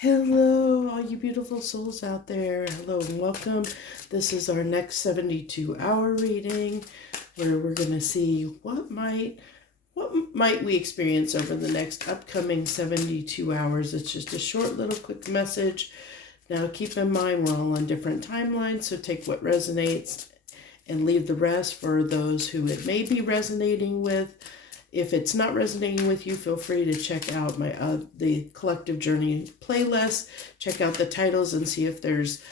Hello, all you beautiful souls out there. Hello and welcome. This is our next 72-hour reading where we're going to see what might we experience over the next upcoming 72 hours. It's just a short little quick message. Now keep in mind we're all on different timelines, so take what resonates and leave the rest for those who it may be resonating with. If it's not resonating with you, feel free to check out my the Collective Journey playlist. Check out the titles and see if there's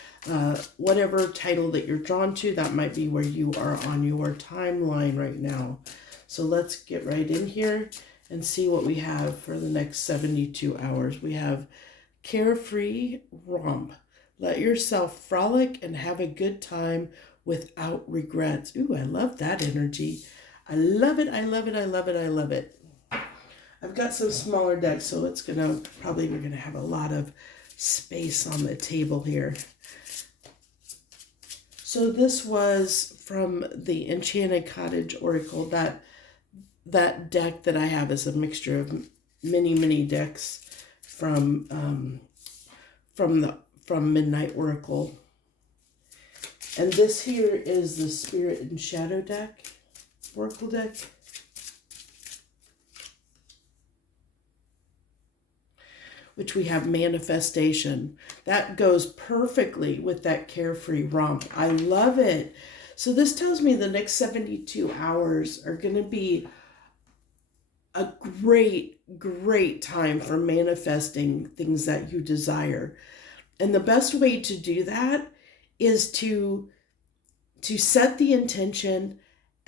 whatever title that you're drawn to. That might be where you are on your timeline right now. So let's get right in here and see what we have for the next 72 hours. We have Carefree Romp. Let yourself frolic and have a good time without regrets. Ooh, I love that energy. I love it, I love it, I love it, I love it. I've got some smaller decks, so we're gonna have a lot of space on the table here. So this was from the Enchanted Cottage Oracle. That deck that I have is a mixture of many decks from Midnight Oracle. And this here is the Spirit and Shadow deck. Oracle deck. Which we have Manifestation. That goes perfectly with that Carefree Romp. I love it. So this tells me the next 72 hours are going to be a great time for manifesting things that you desire. And the best way to do that is to set the intention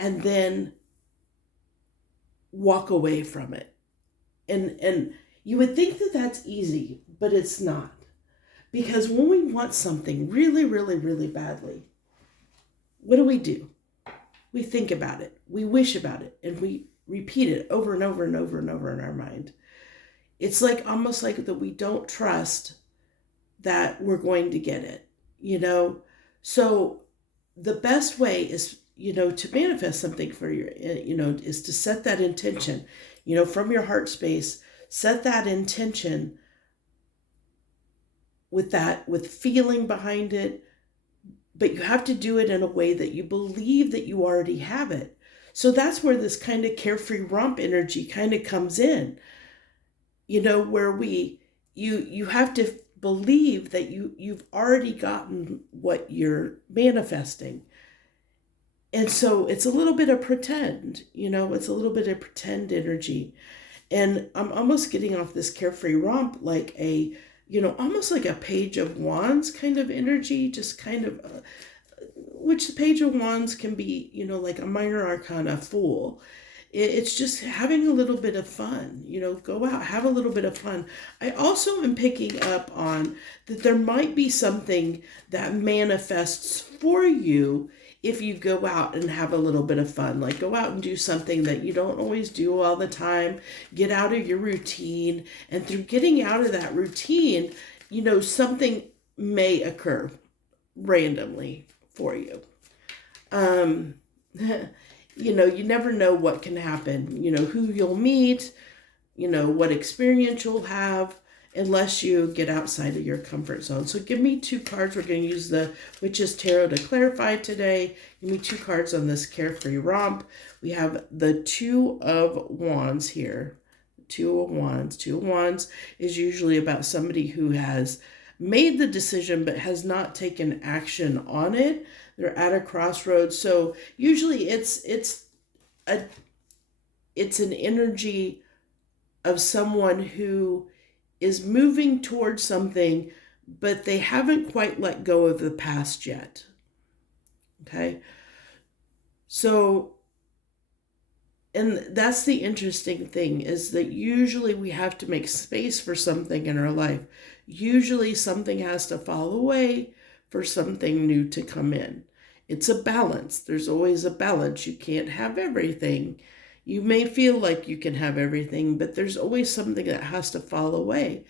and then walk away from it. And you would think that that's easy, but it's not. Because when we want something really badly, what do? We think about it, we wish about it, and we repeat it over and over in our mind. It's like almost like that we don't trust that we're going to get it, So the best way is to manifest something for your, is to set that intention, from your heart space, set that intention with feeling behind it, but you have to do it in a way that you believe that you already have it. So that's where this kind of Carefree Romp energy kind of comes in, where you have to believe that you've already gotten what you're manifesting. And so it's a little bit of pretend, it's a little bit of pretend energy. And I'm almost getting off this Carefree Romp like almost like a Page of Wands kind of energy, just kind of, which the Page of Wands can be, like a minor arcana Fool. It's just having a little bit of fun, go out, have a little bit of fun. I also am picking up on that there might be something that manifests for you if you go out and have a little bit of fun, like go out and do something that you don't always do all the time, get out of your routine. And through getting out of that routine, something may occur randomly for you. You never know what can happen, who you'll meet, what experience you'll have, unless you get outside of your comfort zone. So give me 2 cards. We're going to use the Witch's Tarot to clarify today. Give me 2 cards on this Carefree Romp. We have the Two of Wands here. Two of Wands. Two of Wands is usually about somebody who has made the decision but has not taken action on it. They're at a crossroads. So usually it's an energy of someone who is moving towards something, but they haven't quite let go of the past yet. Okay? So, and that's the interesting thing, is that usually we have to make space for something in our life. Usually something has to fall away for something new to come in. It's a balance. There's always a balance. You can't have everything. You may feel like you can have everything, but there's always something that has to fall away,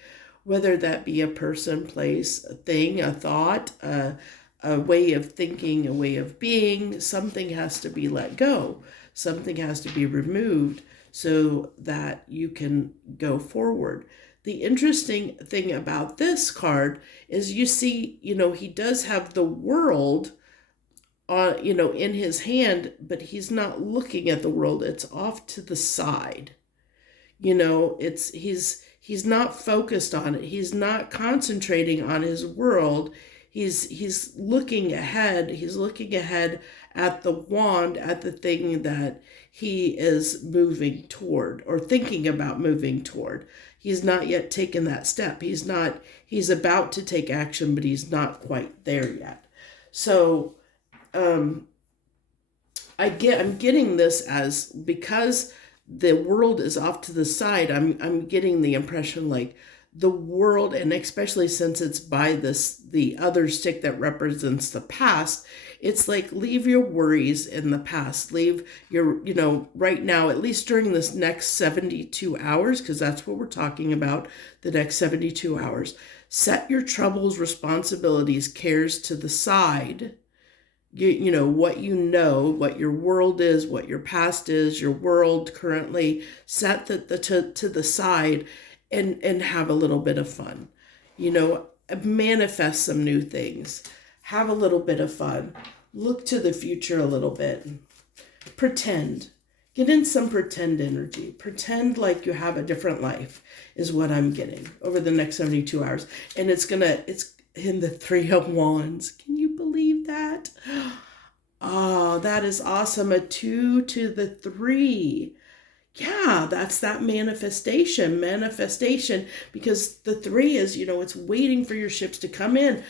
whether that be a person, place, a thing, a thought, a way of thinking, a way of being. Something has to be let go. Something has to be removed so that you can go forward. the interesting thing about this card is you see, he does have the world in his hand, but he's not looking at the world. It's off to the side. It's he's not focused on it. He's not concentrating on his world. He's looking ahead. He's looking ahead at the wand, at the thing that he is moving toward or thinking about moving toward. He's not yet taken that step. He's about to take action, but he's not quite there yet. So I'm getting this as, because the world is off to the side, I'm getting the impression like the world, and especially since it's by the other stick that represents the past, it's like, leave your worries in the past. Leave your, right now, at least during this next 72 hours, because that's what we're talking about, the next 72 hours. Set your troubles, responsibilities, cares to the side. What what your world is, what your past is, your world currently, set to the side and have a little bit of fun. Manifest some new things. Have a little bit of fun. Look to the future a little bit. Pretend. Get in some pretend energy. Pretend like you have a different life is what I'm getting over the next 72 hours. And it's in the 3 of Wands. Can you believe that? Oh, that is awesome. A 2 to the 3. Yeah, that's that manifestation, because the 3 is, it's waiting for your ships to come in,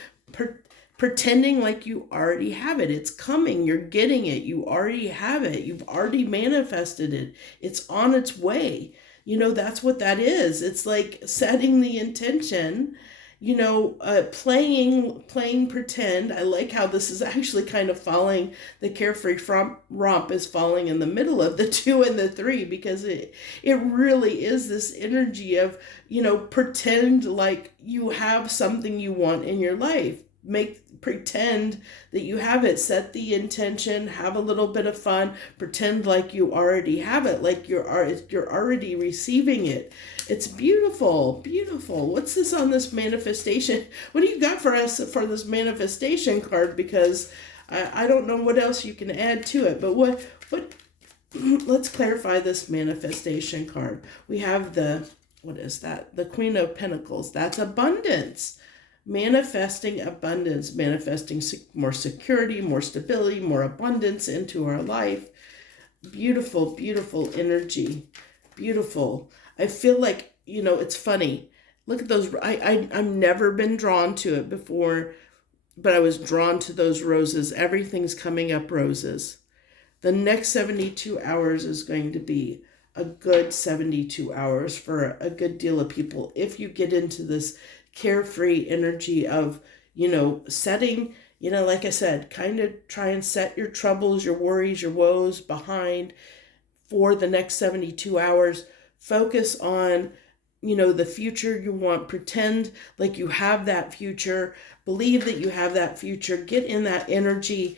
pretending like you already have it. It's coming. You're getting it. You already have it. You've already manifested it. It's on its way. That's what that is. It's like setting the intention, playing pretend. I like how this is actually kind of falling, the carefree romp is falling in the middle of the 2 and the 3, because it really is this energy of, pretend like you have something you want in your life. Pretend that you have it, set the intention, have a little bit of fun, pretend like you already have it, like you're already receiving it. It's beautiful, beautiful. What's this on this manifestation? What do you got for us for this manifestation card? Because I don't know what else you can add to it, but what let's clarify this manifestation card. We have what is that? The Queen of Pentacles. That's abundance. Manifesting abundance, manifesting more security, more stability, more abundance into our life. Beautiful, beautiful energy. Beautiful. I feel like, it's funny. Look at those. I've never been drawn to it before, but I was drawn to those roses. Everything's coming up roses. The next 72 hours is going to be a good 72 hours for a good deal of people. If you get into this carefree energy of, setting, like I said, kind of try and set your troubles, your worries, your woes behind for the next 72 hours. Focus on, the future you want. Pretend like you have that future. Believe that you have that future. Get in that energy.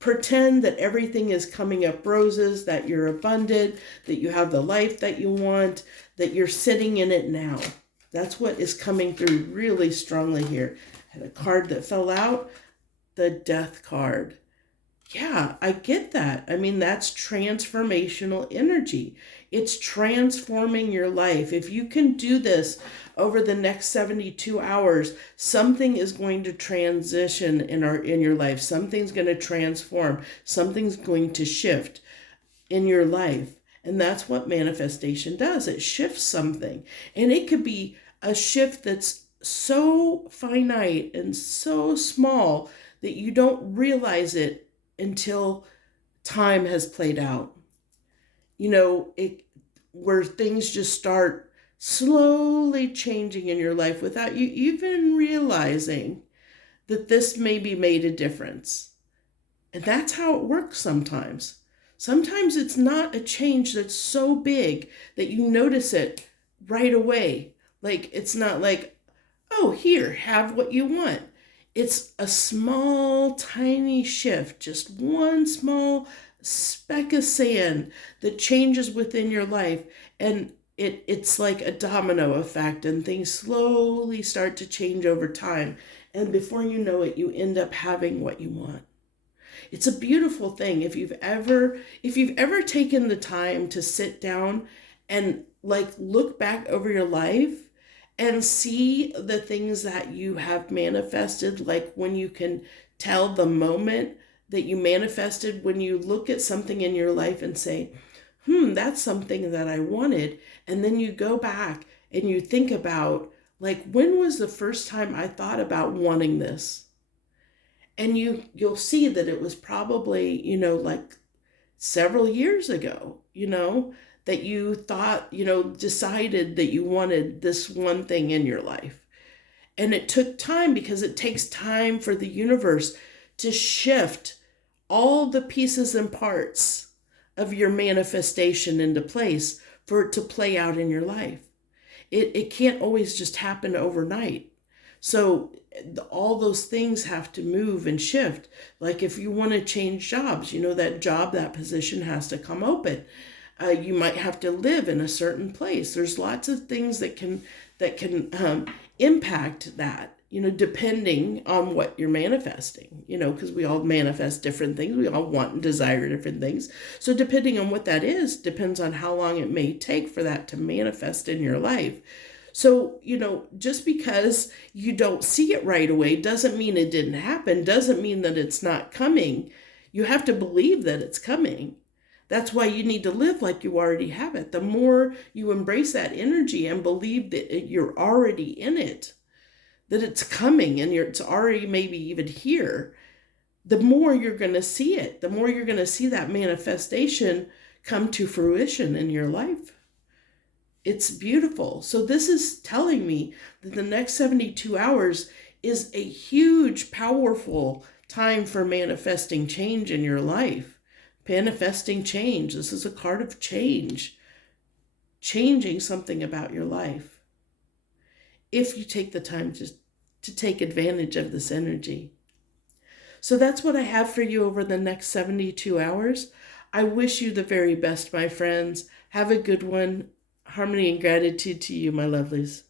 Pretend that everything is coming up roses, that you're abundant, that you have the life that you want, that you're sitting in it now. That's what is coming through really strongly here. I had a card that fell out, the Death card. Yeah, I get that. I mean, that's transformational energy. It's transforming your life. If you can do this over the next 72 hours, something is going to transition in your life. Something's going to transform. Something's going to shift in your life. And that's what manifestation does. It shifts something. And it could be a shift that's so finite and so small that you don't realize it until time has played out. Where things just start slowly changing in your life without you even realizing that this maybe made a difference. And that's how it works sometimes. Sometimes it's not a change that's so big that you notice it right away. Like, it's not like, oh, here, have what you want. It's a small, tiny shift, just one small speck of sand that changes within your life. And it's like a domino effect, and things slowly start to change over time. And before you know it, you end up having what you want. It's a beautiful thing. If you've ever taken the time to sit down and like look back over your life and see the things that you have manifested, like when you can tell the moment that you manifested, when you look at something in your life and say, that's something that I wanted. And then you go back and you think about, like, when was the first time I thought about wanting this? And you'll see that it was probably, like several years ago, that you thought, decided that you wanted this one thing in your life. And it took time, because it takes time for the universe to shift all the pieces and parts of your manifestation into place for it to play out in your life. It can't always just happen overnight. So all those things have to move and shift. Like if you want to change jobs, that position has to come open. You might have to live in a certain place. There's lots of things that can impact that, depending on what you're manifesting, because we all manifest different things. We all want and desire different things. So depending on what that is, depends on how long it may take for that to manifest in your life. So, just because you don't see it right away doesn't mean it didn't happen, doesn't mean that it's not coming. You have to believe that it's coming. That's why you need to live like you already have it. The more you embrace that energy and believe that you're already in it, that it's coming and it's already maybe even here, the more you're going to see it, the more you're going to see that manifestation come to fruition in your life. It's beautiful. So this is telling me that the next 72 hours is a huge, powerful time for manifesting change in your life. Manifesting change. This is a card of change. Changing something about your life. If you take the time to take advantage of this energy. So that's what I have for you over the next 72 hours. I wish you the very best, my friends. Have a good one. Harmony and gratitude to you, my lovelies.